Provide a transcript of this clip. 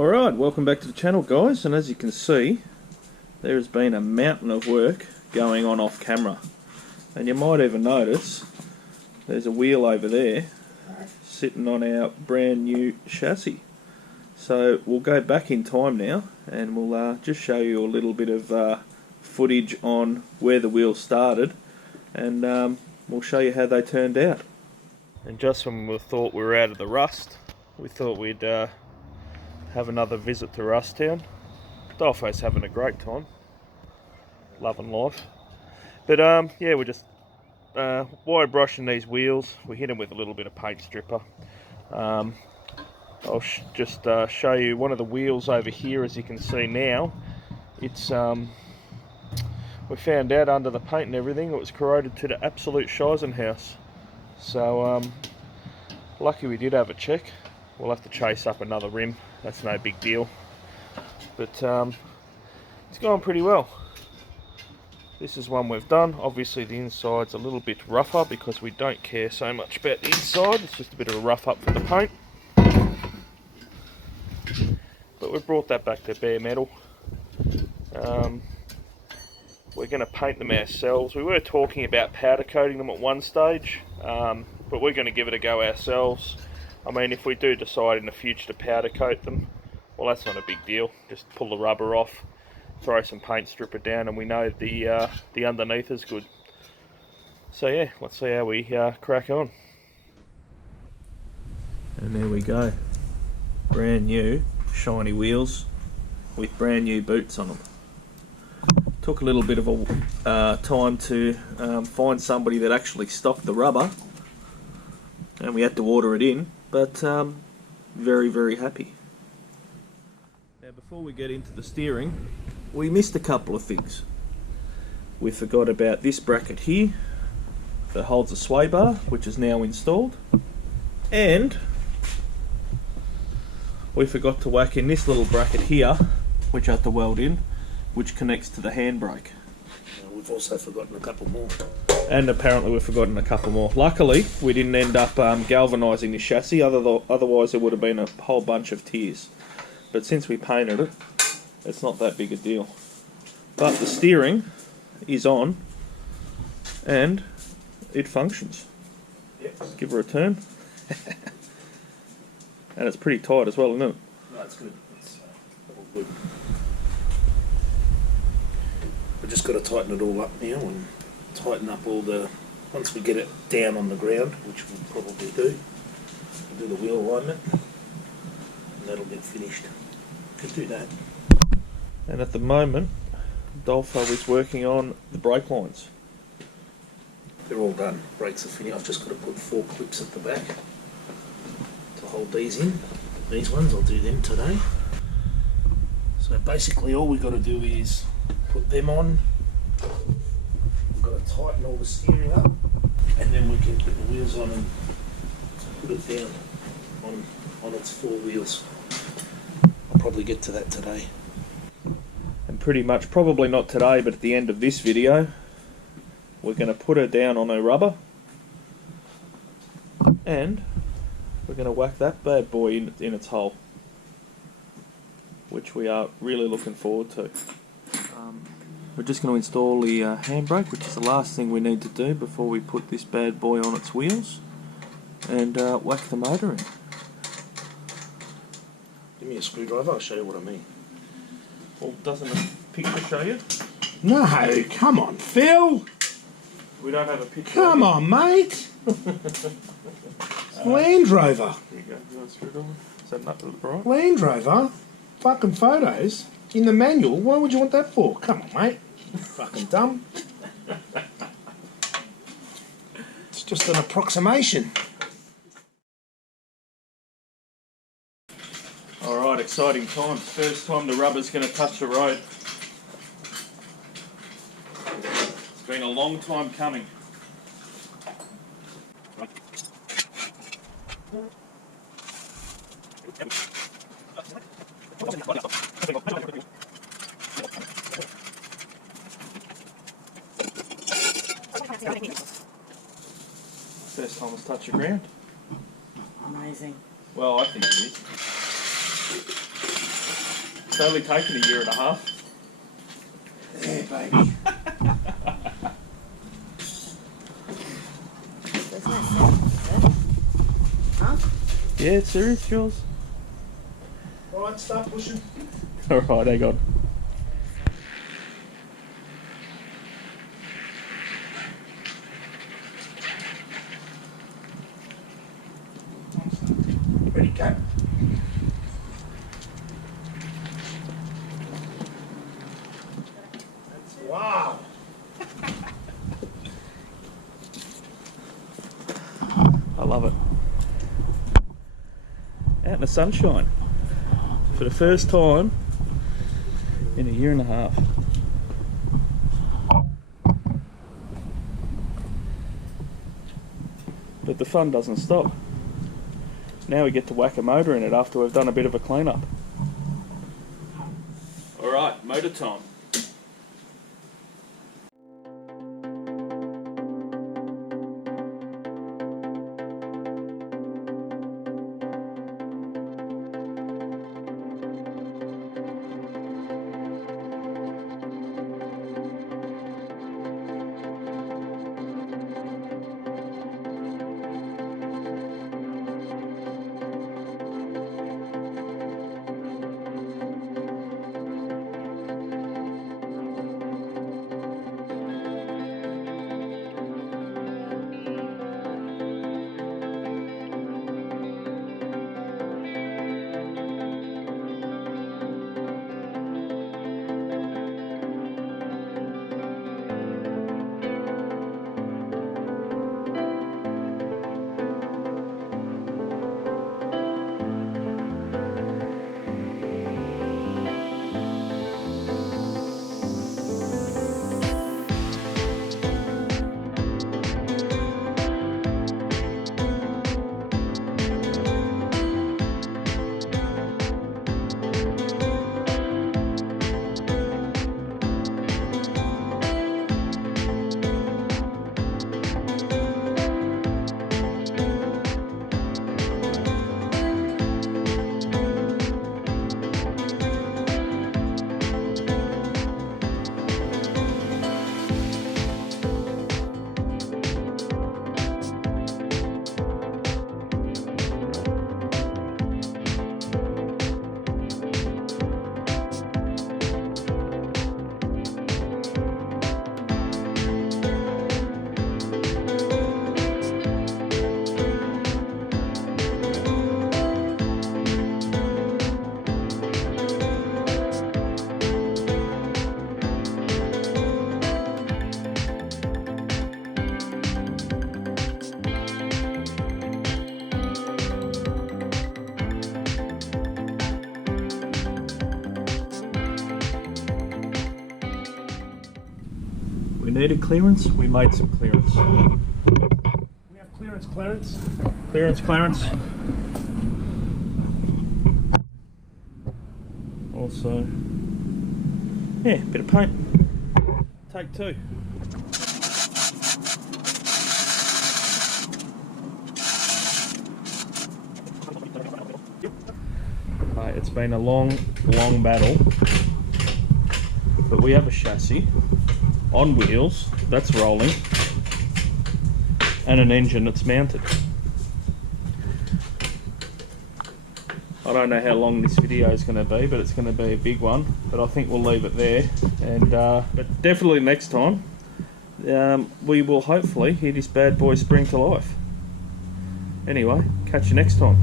Alright, welcome back to the channel, guys, and as you can see there has been a mountain of work going on off camera, and you might even notice there's a wheel over there sitting on our brand new chassis. So we'll go back in time now and we'll just show you a little bit of footage on where the wheel started, and we'll show you how they turned out. And just when we thought we were out of the rust, we thought we'd have another visit to Rust Town. Adolfo's having a great time, loving life. But yeah, we're just wire brushing these wheels. We hit them with a little bit of paint stripper. I'll just show you one of the wheels over here. As you can see now, it's we found out under the paint and everything it was corroded to the absolute Scheisenhaus. So lucky we did have a check. We'll have to chase up another rim. That's no big deal. But it's going pretty well. This is one we've done. Obviously the inside's a little bit rougher because we don't care so much about the inside. It's just a bit of a rough up for the paint. But we've brought that back to bare metal. We're going to paint them ourselves. We were talking about powder coating them at one stage, but we're going to give it a go ourselves. I mean, if we do decide in the future to powder coat them, well, that's not a big deal. Just pull the rubber off, throw some paint stripper down, and we know the underneath is good. So yeah, let's see how we crack on. And there we go, brand new shiny wheels with brand new boots on them. Took a little bit of a time to find somebody that actually stocked the rubber, and we had to order it in, but very happy. Now before we get into the steering, we missed a couple of things. We forgot about this bracket here that holds a sway bar, which is now installed, and we forgot to whack in this little bracket here, which I have to weld in, which connects to the handbrake. We've also forgotten a couple more. And apparently we've forgotten a couple more. Luckily, we didn't end up galvanising the chassis, otherwise there would have been a whole bunch of tears. But since we painted it, it's not that big a deal. But the steering is on, and it functions. Yep. Give her a turn. And it's pretty tight as well, isn't it? No, it's good. It's all good. We've just got to tighten it all up now and tighten up all the... Once we get it down on the ground, which we'll probably do, we'll do the wheel alignment, and that'll get finished. Could do that. And at the moment, Adolfo is working on the brake lines. They're all done. Brakes are finished. I've just got to put 4 clips at the back to hold these in. These ones, I'll do them today. So basically all we've got to do is put them on. We've got to tighten all the steering up, and then we can put the wheels on and put it down on its 4 wheels. I'll probably get to that today. And pretty much, probably not today, but at the end of this video, we're going to put her down on her rubber, and we're going to whack that bad boy in its hole, which we are really looking forward to. We're just going to install the handbrake, which is the last thing we need to do before we put this bad boy on its wheels, and whack the motor in. Give me a screwdriver, I'll show you what I mean. Well, doesn't the picture show you? No, come on, Phil! We don't have a picture. Come on, mate! Land Rover. There you go. You want a screwdriver? Is that not right? Land Rover? Fucking photos? In the manual? Why would you want that for? Come on, mate. Fucking dumb. It's just an approximation. Alright, exciting times. First time the rubber's going to touch the road. It's been a long time coming. First time it's touched the ground. Amazing. Well, I think it is. It's only taken a year and a half. Yeah, baby. There's no sound, is there? Huh? Yeah, it's serious, Jules. Alright, start pushing. Alright, hang on. Ready, go. Wow. I love it. Out in the sunshine. For the first time in a year and a half. But the fun doesn't stop. Now we get to whack a motor in it after we've done a bit of a clean up. Alright, motor time. We needed clearance, we made some clearance. We have clearance. Clearance. Also, yeah, bit of paint. Take two. It's been a long battle, but we have a chassis on wheels that's rolling and an engine that's mounted. I don't know how long this video is going to be, but it's going to be a big one, but I think we'll leave it there, and but definitely next time we will hopefully hear this bad boy spring to life. Anyway, catch you next time.